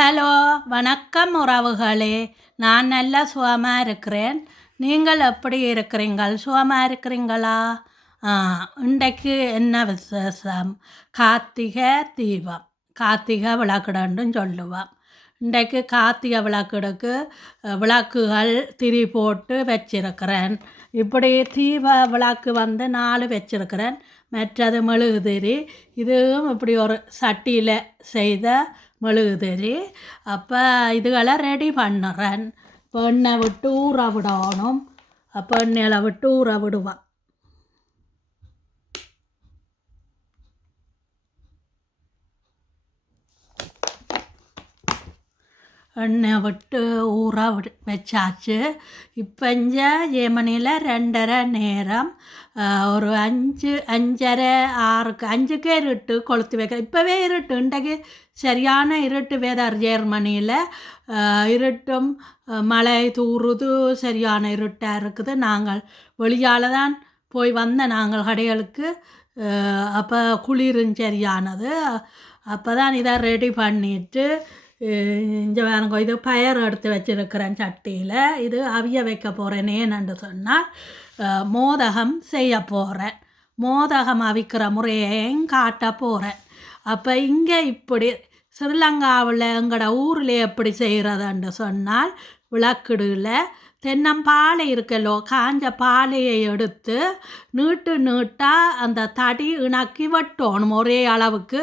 Hello, வணக்கம் உறவுகளே. நான் நல்லா சுகமாக இருக்கிறேன். நீங்கள் எப்படி இருக்கிறீங்கள்? சுகமாக இருக்கிறீங்களா? இன்றைக்கு என்ன விசேஷம்? கார்த்திகை தீபம், கார்த்திகை விளக்குடன்றும் சொல்லுவோம். இன்றைக்கு கார்த்திகை விளக்குடுக்கு விளக்குகள் திரி போட்டு வச்சிருக்கிறேன். இப்படி தீப விளக்கு 4 வச்சிருக்கிறேன். மற்றது மெழுகுதிரி, இதுவும் இப்படி ஒரு சட்டியில் செய்த மெழுகுதிரி. அப்போ இதுகளை ரெடி பண்ணுறேன். இப்போ எண்ணெய் விட்டு ஊற விடணும். அப்போ எண்ணெயில் விட்டு ஊற விடுவேன். எண்ணெய் விட்டு ஊற வச்சாச்சு. இப்போ இங்கே ஜெர்மனியில் 2:30 நேரம். ஒரு 5, 5:30, 6க்கு 5க்கே இருட்டு கொளுத்தி வைக்க. இப்போவே இருட்டு, இன்றைக்கு சரியான இருட்டு வேதர் ஜெர்மனியில். இருட்டும் மழை தூறுது, சரியான இருட்டாக இருக்குது. நாங்கள் வெளியால் தான் போய் வந்த நாங்கள் கடைகளுக்கு. அப்போ குளிரும் சரியானது. அப்போ தான் இதை ரெடி பண்ணிவிட்டு இங்கே வேணுங்க. இது பயர் எடுத்து வச்சுருக்கிறேன் சட்டியில். இது அவிய வைக்க போகிறேன். ஏன்னு சொன்னால் மோதகம் செய்ய போகிறேன். மோதகம் அவிக்கிற முறையையும் காட்ட போகிறேன். அப்போ இங்கே இப்படி ஸ்ரீலங்காவில் எங்களோட ஊரில் எப்படி செய்கிறதுன்னு சொன்னால், விளக்குடில் தென்னம்பாலை இருக்கல்லோ, காஞ்ச பாலையை எடுத்து நீட்டாக அந்த தடி இணக்கி வெட்டணும். ஒரே அளவுக்கு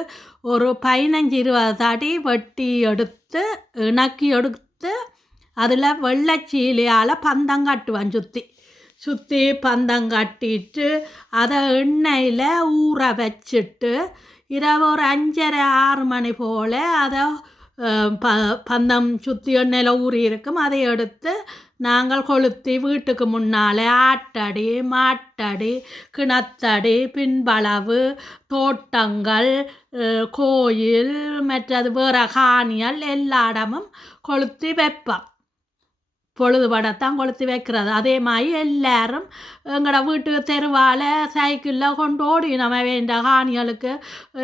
ஒரு 15-20 தடி வெட்டி எடுத்து இணக்கி எடுத்து அதில் வெள்ளைச்சீலையால் பந்தம் கட்டுவேன். சுற்றி பந்தம் கட்டிட்டு அதை எண்ணெயில் ஊற வச்சுட்டு இரவு ஒரு 5:30-6 மணி போல் அதை பந்தம் சுற்றி எண்ணெயில் ஊறி இருக்கும். அதை எடுத்து நாங்கள் கொளுத்தி வீட்டுக்கு முன்னால் ஆட்டடி, மாட்டடி, கிணத்தடி, பின்பளவு, தோட்டங்கள், கோயில், மற்றது வேறு காணிகள் எல்லா இடமும் கொளுத்தி வைப்போம். பொழுதுபடத்தான் கொளுத்தி வைக்கிறது. அதே மாதிரி எல்லாரும் எங்களோட வீட்டுக்கு தெருவால் சைக்கிளில் கொண்டு ஓடினோம். வேண்ட காணிகளுக்கு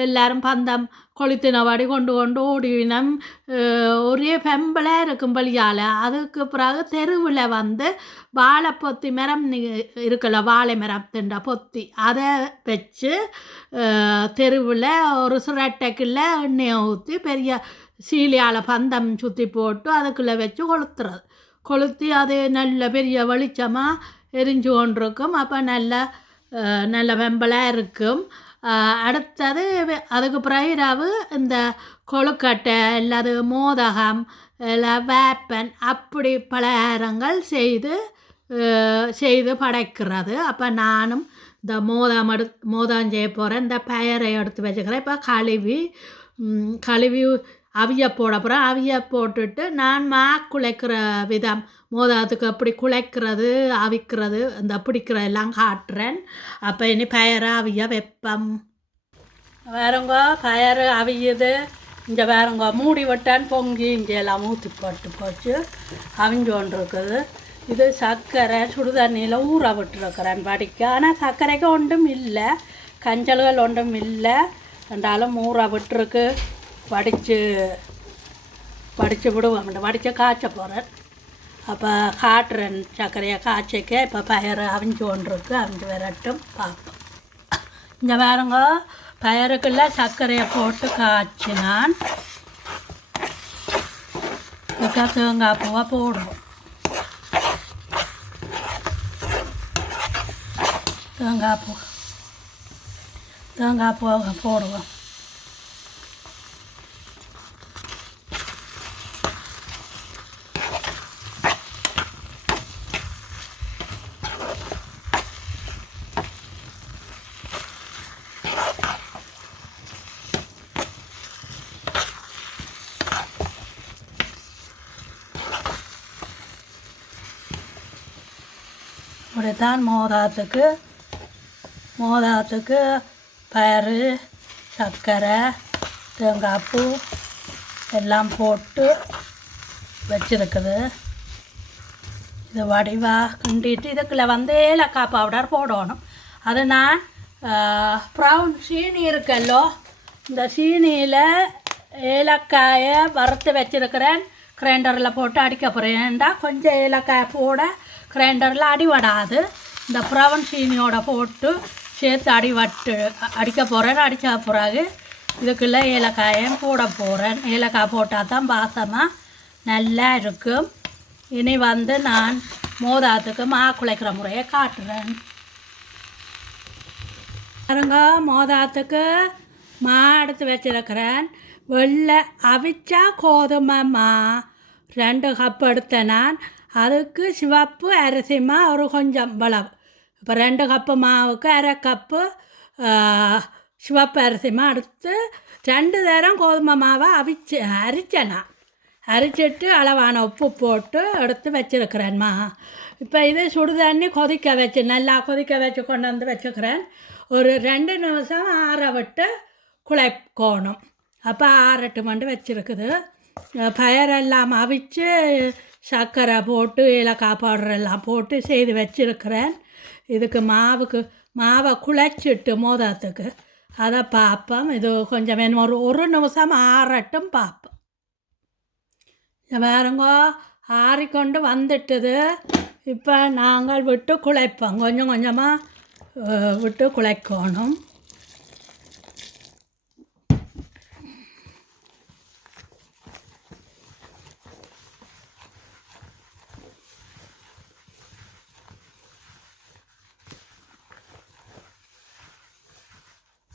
எல்லோரும் பந்தம் கொளுத்தினபடி கொண்டு ஓடினோம். ஒரே பெம்பலாக இருக்கும் பலியால். அதுக்கு பிறகு தெருவில் வாழை பொத்தி மரம் இருக்கல, வாழை மரத்தின் பொத்தி அதை வச்சு தெருவில் ஒரு சுரட்டைக்குள்ள எண்ணெயை ஊற்றி பெரிய சீலையால் பந்தம் சுற்றி போட்டு அதுக்குள்ளே வச்சு கொளுத்தி அது நல்ல பெரிய வெளிச்சமாக எரிஞ்சு கொண்டிருக்கும். அப்போ நல்ல வெம்பலாக இருக்கும். அடுத்தது அதுக்கு பிறகு இந்த கொழுக்கட்டை அல்லது மோதகம் இல்லை வேப்பன் அப்படி பலகாரங்கள் செய்து படைக்கிறது. அப்போ நானும் இந்த மோதம் செய்ய போகிறேன். இந்த பயரை எடுத்து வச்சுக்கிறேன். இப்போ கழுவி அவிய போட போகிறேன். அவிய போட்டுட்டு நான் குழைக்கிற விதம், மோதத்துக்கு அப்படி குழைக்கிறது, அவிக்கிறது, இந்த பிடிக்கிற எல்லாம் காட்டுறேன். அப்போ இனி பயரை அவிய வைப்பம். வேறங்க பயறு அவியுது. இங்கே வேறங்க மூடி விட்டான் பொங்கி இங்கே எல்லாம் ஊற்றி போச்சு அவிஞ்சு கொண்டு இருக்குது. இது சர்க்கரை சுடுதண்ணியில் ஊற விட்டுருக்கிறேன் படிக்க. ஆனால் சர்க்கரைக்கு ஒன்றும் இல்லை, கஞ்சல்கள் ஒன்றும் இல்லை. ரெண்டாலும் ஊற விட்டுருக்கு. படித்து விடுவோம். வடித்து காய்ச்ச போகிறேன். அப்போ காட்டுறேன் சர்க்கரையை காய்ச்சிக்க. இப்போ பயறு அவிஞ்சு கொண்டிருக்கு. அவிஞ்சு வரட்டும் பார்ப்போம். இங்கே வேறுங்க பயருக்குள்ள சர்க்கரையை போட்டு காய்ச்சினான். இப்போ தேங்காய் பூவை போடுவோம். தேங்காய் பூவை போடுவோம். இப்படித்தான் மோதகத்துக்கு பயறு, சர்க்கரை, தேங்காய் பூ எல்லாம் போட்டு வச்சுருக்குது. இது வடிவாக கிண்டிட்டு இதுக்குள்ளே ஏலக்காய் பவுடர் போடணும். அது நான் ப்ரௌன் சீனி இருக்கல்லோ, இந்த சீனியில் ஏலக்காயை வறுத்து வச்சுருக்கிறேன், கிரைண்டரில் போட்டு அடிக்க போகிறேன். ஏன்டா கொஞ்சம் ஏலக்காயை போட கிரைண்டரில் அடிவடாது. இந்த ப்ரௌன் சீனியோட போட்டு சேர்த்து அடிக்க போகிறேன். அடித்த பிறகு இதுக்குள்ளே ஏலக்காயும் போட போகிறேன். ஏலக்காய் போட்டால் தான் வாசமாக நல்லா இருக்கும். இனி நான் மோதாத்துக்கு குழைக்கிற முறையை காட்டுறேன். பாருங்க, மோதாத்துக்கு எடுத்து வச்சிருக்கிறேன். வெள்ளை அவிச்சா கோதுமை 2 கப் எடுத்தேன் நான். அதுக்கு சிவப்பு அரிசிமா ஒரு கொஞ்சம் வளவு. இப்போ 2 கப்பு மாவுக்கு 1/2 கப்பு சிவப்பு அரிசிமா எடுத்து 2 தரம் கோதுமை மாவை அரித்தேன் நான். அரிச்சிட்டு அளவான உப்பு போட்டு எடுத்து வச்சுருக்கிறேன்மா. இப்போ இது சுடுதண்ணி கொதிக்க வச்சு நல்லா கொதிக்க வச்சு கொண்டு வந்து வச்சுக்கிறேன். ஒரு 2 நிமிஷம் ஆற விட்டு குழைக்கணும். அப்போ ஆறட்டு மண்டு வச்சுருக்குது. பயரெல்லாம் அவிச்சு சர்க்கரை போட்டு ஏலக்காய் பவுடர் எல்லாம் போட்டு செய்து வச்சுருக்கிறேன். இதுக்கு மாவை குழைச்சிட்டு மோதத்துக்கு அதை பார்ப்போம். இது கொஞ்சம் வேணும், ஒரு நிமிஷம் ஆறட்டும் பார்ப்போம். வேறுங்க ஆறிக்கொண்டு வந்துட்டுது. இப்போ நாங்கள் விட்டு குழைப்போம். கொஞ்சம் கொஞ்சமாக விட்டு குழைக்கணும்.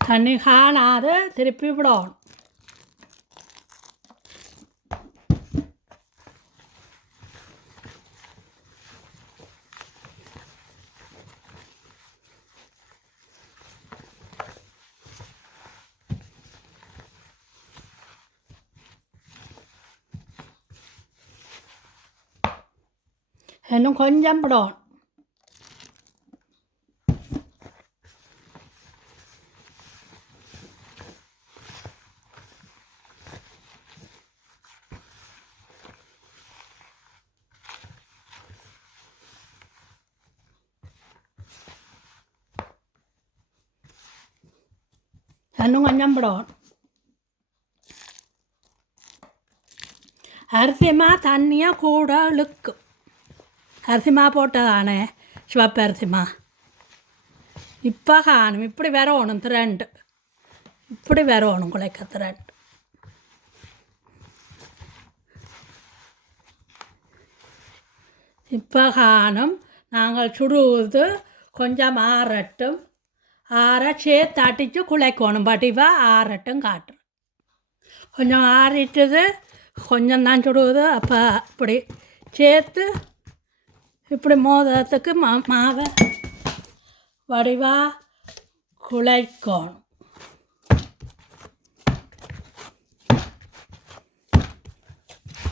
தண்ணி காணாது திருப்பி விடணும். இன்னும் கொஞ்சம் விடணும். இன்னும் கொஞ்சம் விடணும். அரிசிமா தண்ணியாக கூட இழுக்கும். அரிசிமா போட்டதானே சிவப்பு அரிசிமா. இப்போ காணும். இப்படி வரணும் 2. இப்படி வரணும் குழைக்க 2. இப்போ காணும். நாங்கள் சுடுவது கொஞ்சம் ஆறட்டும். சேர்த்து அடித்து குழைக்கணும். வடிவாக ஆறட்டும் காட்டுறோம். கொஞ்சம் ஆறிட்டுது, கொஞ்சம் தான் சுடுவது. அப்போ இப்படி சேர்த்து இப்படி மோதத்துக்கு மாவை வடிவாக குழைக்கணும்.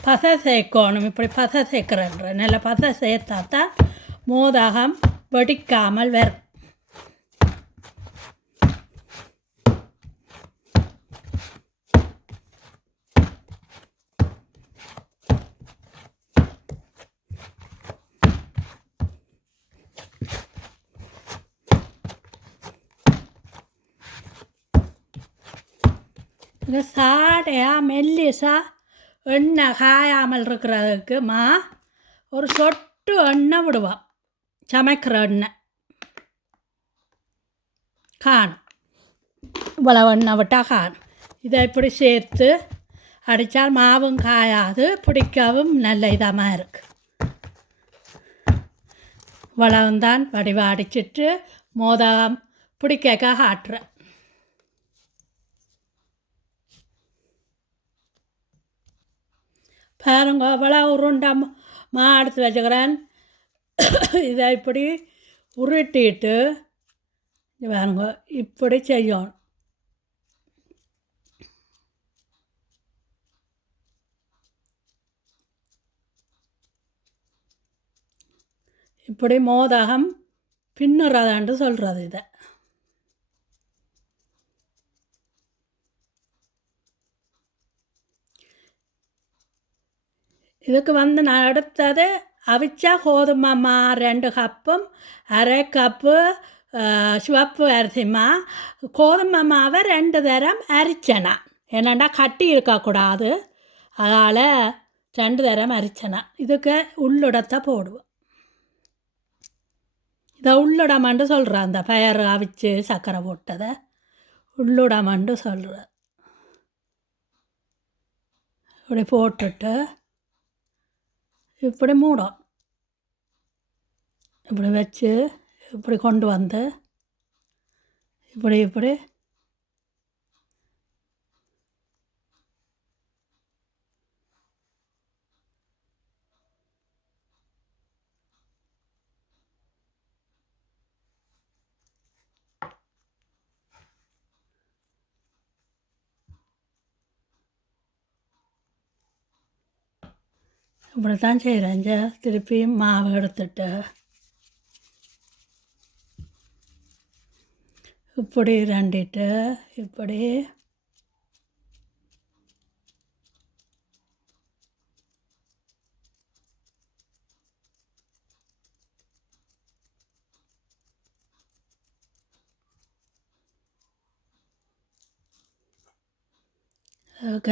பசை சேர்க்கணும். இப்படி பசை சேர்க்குறேன்ற நல்ல பசை சேர்த்தா தான் மோதகம் வெடிக்காமல் வரும். இந்த சாடையாக மெல்லிசாக எண்ணெய் காயாமல் இருக்கிறதுக்கு ஒரு சொட்டு எண்ணெய் விடுவோம். சமைக்கிற எண்ணெய் காணும். இவ்வளவு எண்ணெய் விட்டால் காணும். இதை இப்படி சேர்த்து அடித்தால் மாவும் காயாது, பிடிக்கவும் நல்ல இதமாக இருக்குது. இவ்வளவுந்தான் வடிவாக அடிச்சிட்டு மோதகம் பிடிக்க காட்டுறேன். பாருங்க, அவ்வளோ உருண்டை எடுத்து வச்சுக்கிறேன். இதை இப்படி உருட்டிட்டு பாருங்க இப்படி செய்யணும். இப்படி மோதகம் பின்னுறதான்னு சொல்கிறது. இதை இதுக்கு நான் எடுத்தது அவிச்சா கோதுமை 2 கப்பும் 1/2 கப்பு சிவப்பு அரிசிமா. கோதுமை மாவை 2 தரம் அரிச்சேனா. என்னென்னா கட்டி இருக்கக்கூடாது. அதால் 2 தரம் அரிச்சனை. இதுக்கு உள்ளுடத்தை போடுவோம். இதை உள்ளுடமாண்டு சொல்கிறேன். அந்த பயறு அவிச்சு சர்க்கரை போட்டதை உள்ளுடமாண்டு சொல்கிறேன். இப்படி போட்டுட்டு இப்படி மூடும். இப்படி வச்சு இப்படி கொண்டு வந்து இப்படி இப்படி இப்படித்தான் செய்கிறேன். திருப்பியும் மாவு எடுத்துட்டு இப்படி ரெண்டிட்டு இப்படி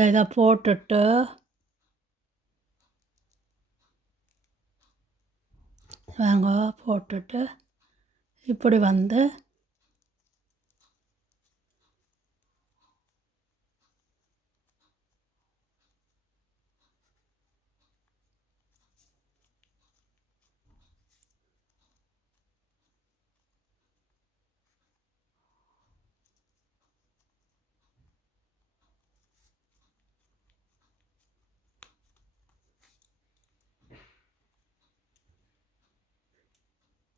இதை போட்டுட்டு வாங்க போட்டுட்டு இப்படி வந்து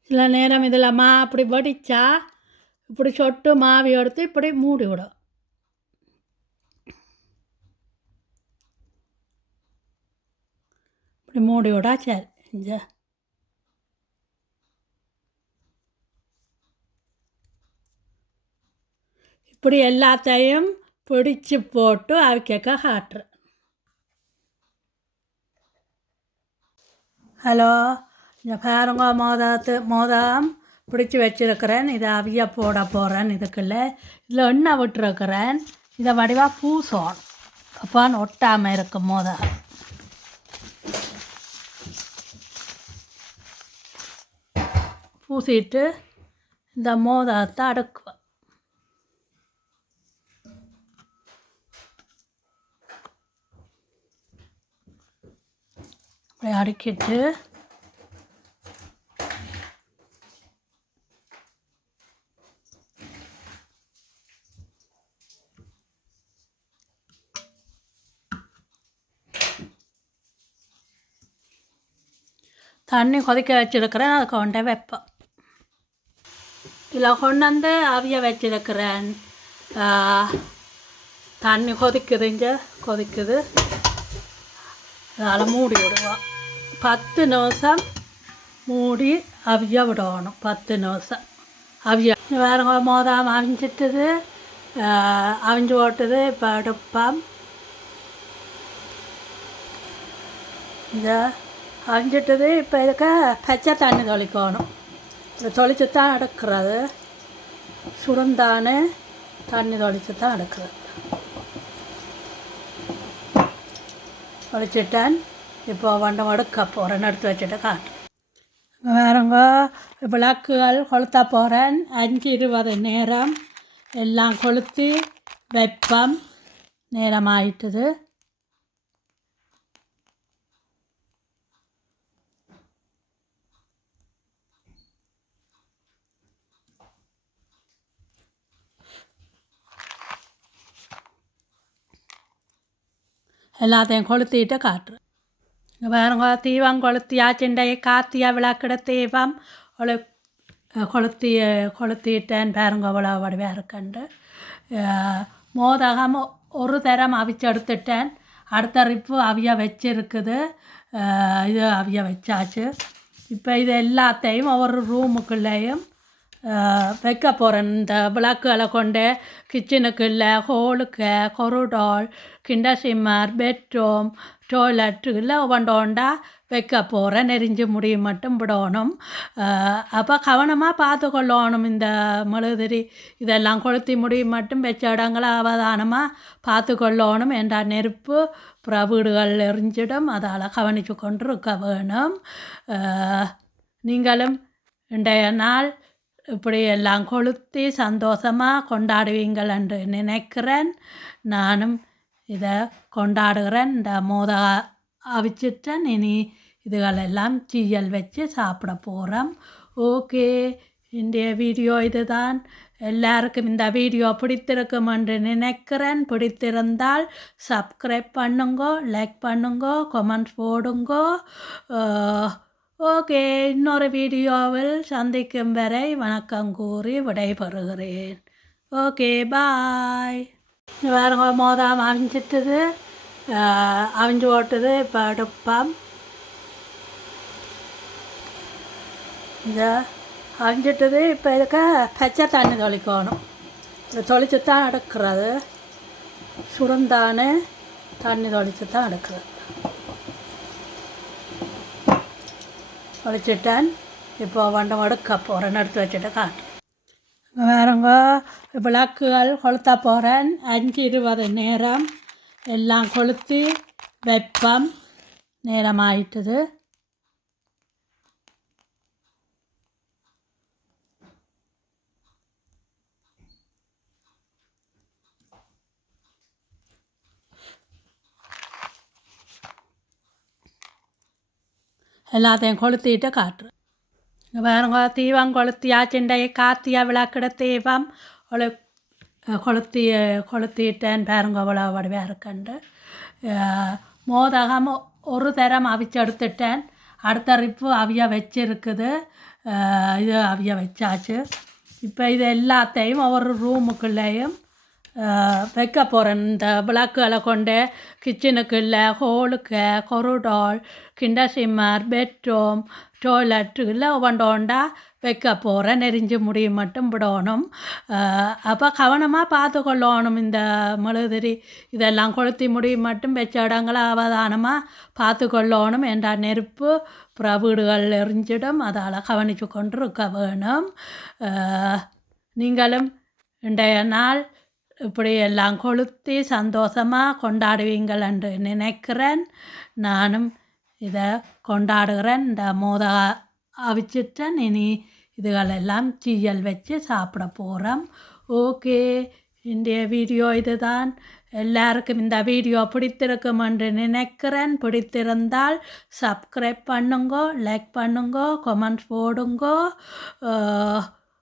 சில நேரம் இதில் அப்படி வடித்தா இப்படி சொட்டு மாவி எடுத்து இப்படி மூடி விடும். இப்படி மூடி விடா சரி. இப்படி எல்லாத்தையும் பிடிச்சி போட்டு அவிக்க காட்டுறேன். ஹலோ, இந்த பாருங்க மோதம் பிடிச்சி வச்சுருக்கிறேன். இதை அவிய போட போகிறேன். இதுக்குள்ளே இதில் எண்ணெய் விட்டுருக்கிறேன். இதை வடிவாக பூசணும். அப்போ ஒட்டாமல் இருக்கும் மோதம். பூசிட்டு இந்த மோதத்தை அடுக்குவேன். அப்படி அடுக்கிட்டு தண்ணி கொதிக்க வச்சுருக்கிறேன். அதை கொண்டே வைப்பேன். இதில் கொண்டு வந்து அவிய வச்சுருக்கிறேன். தண்ணி கொதிக்குது. அதில் மூடி விடுவோம். 10 நிமிஷம் மூடி அவிய விடணும். 10 நிமிஷம் அவிய. வேறு மோதாமல் அவிஞ்சிட்டுது, அவிஞ்சு போட்டுது. இப்போ எடுப்போம். இந்த அவிஞ்சிட்டுது. இப்போ இதுக்கு பச்சை தண்ணி தொளிக்கணும். இதை தொளிச்சு தான் எடுக்கிறது. சுருந்தானு தண்ணி தொளிச்சு தான் எடுக்கிறது. தொளிச்சிட்டேன். இப்போ வண்டம் எடுக்க போகிறேன். எடுத்து வச்சுட்டு காட்டுறேன். வேறுங்க விளக்குகள் கொளுத்த போகிறேன். 5:20 நேரம் எல்லாம் கொளுத்தி வைப்பம். நேரம் ஆயிட்டுது. எல்லாத்தையும் கொளுத்திட்டு காட்டுறேன். வேறுங்க தீபம் கொளுத்தியாச்சுண்டை கார்த்திகை விளக்கிட தீபம் கொளுத்திட்டேன். பாருங்க அவ்வளோ வடிவாக இருக்கண்டு. மோதகம் ஒரு தரம் அவிச்சு எடுத்துட்டேன். அடுத்த ரிப்பு அவிய வச்சுருக்குது. இது அவிய வச்சாச்சு. இப்போ இது எல்லாத்தையும் ஒவ்வொரு ரூமுக்குள்ளேயும் வைக்க போகிறேன். இந்த விளக்குகளை கொண்டு கிச்சனுக்குள்ளே, ஹோலுக்கு, கொரிடோர், கிண்டர் சிம்மர், பெட்ரூம், டாய்லெட்டுகளில் ஒவ்வொண்டா வைக்க போகிறேன். நெறிஞ்சு முடி மட்டும் விடணும். அப்போ கவனமாக பார்த்து கொள்ளணும். இந்த மெழுகுதிரி இதெல்லாம் கொளுத்தி முடி மட்டும் வச்ச இடங்களை அவதானமாக பார்த்து கொள்ளணும். என்ற நெருப்பு வீடுகள் எரிஞ்சிடும். அதால் கவனித்து கொண்டு இருக்க வேணும். நீங்களும் இன்றைய நாள் இப்படி எல்லாம் கொளுத்தி சந்தோஷமாக கொண்டாடுவீங்கள் என்று நினைக்கிறேன். நானும் இதை கொண்டாடுகிறேன். இந்த அவிச்சிட்டேன். இனி இதுகளெல்லாம் சீயல் வச்சு சாப்பிட போகிறோம். ஓகே, இன்றைய வீடியோ இதுதான். எல்லாருக்கும் இந்த வீடியோ பிடித்திருக்கும் என்று நினைக்கிறேன். பிடித்திருந்தால் சப்ஸ்கிரைப் பண்ணுங்கோ, லைக் பண்ணுங்கோ, கமெண்ட்ஸ் போடுங்கோ. ஓகே, இன்னொரு வீடியோவில் சந்திக்கும் வரை வணக்கம் கூறி விடைபெறுகிறேன். ஓகே, பாய். வேறு மோதாம் அவிஞ்சிட்டுது, அவிஞ்சு ஓட்டுது. இப்போ அடுப்பம் இந்த அவிஞ்சிட்டுது. இப்போ இதுக்கு பச்சை தண்ணி தொளிக்கணும். தொளிச்சு தான் எடுக்கிறது. சுடுந்தானே தண்ணி தொளிச்சு தான் எடுக்கிறது. தொளிச்சிட்டேன். இப்போ வண்டம் எடுக்க போகிறேன். எடுத்து வச்சுட்டு காட்டுறேன். வேறுங்க விளக்குகள் கொளுத்த போகிறேன். 5:20 நேரம் எல்லாம் கொளுத்தி வெப்பம் நேரம் ஆயிட்டுது. எல்லாத்தையும் கொளுத்திட்டு காட்டுறேன். வேறுங்க தீபம் கொளுத்தியாச்சுண்டை கார்த்திகை விளக்கிட தீபம் கொளுத்திட்டேன். பாருங்க அவ்வளோ வடிவாக இருக்கண்டு. மோதகம் ஒரு தரம் அவிச்சு எடுத்துட்டேன். அடுத்த ரிப்பு அவிய வச்சிருக்குது. இது அவிய வச்சாச்சு. இப்போ இது எல்லாத்தையும் ஒவ்வொரு ரூமுக்குள்ளேயும் வைக்க போகிறேன். இந்த விளக்குகளை கொண்டு கிச்சனுக்குள்ள, ஹோலுக்கு, கொரிடோர், கிண்டசிம்மர், பெட்ரூம், டாய்லெட்டுகளில் ஒவ்வொண்டா வைக்க போகிறேன். நெறிஞ்சு முடி மட்டும் விடணும். அப்போ கவனமாக பார்த்து கொள்ளணும். இந்த மெழுகுதிரி இதெல்லாம் கொளுத்தி முடி மட்டும் வச்ச இடங்களை அவதானமாக பார்த்து கொள்ளணும். என்ற நெருப்பு வீடுகள் எரிஞ்சிடும். அதால் கவனித்து கொண்டு இருக்க வேணும். நீங்களும் இன்றைய நாள் இப்படி எல்லாம் கொளுத்தி சந்தோஷமாக கொண்டாடுவீங்கள் என்று நினைக்கிறேன். நானும் இதை கொண்டாடுகிறேன். இந்த அவிச்சிட்டேன். இனி இதுகளெல்லாம் சீயல் வச்சு சாப்பிட போகிறோம். ஓகே, இன்றைய வீடியோ இதுதான். எல்லாருக்கும் இந்த வீடியோ பிடித்திருக்கும் என்று நினைக்கிறேன். பிடித்திருந்தால் சப்ஸ்கிரைப் பண்ணுங்கோ, லைக் பண்ணுங்கோ, கமெண்ட்ஸ் போடுங்கோ.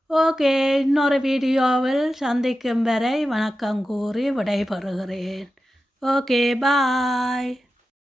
ஓகே, இன்னொரு வீடியோவில் சந்திக்கும் வரை வணக்கம் கூறி விடைபெறுகிறேன். ஓகே, பாய்.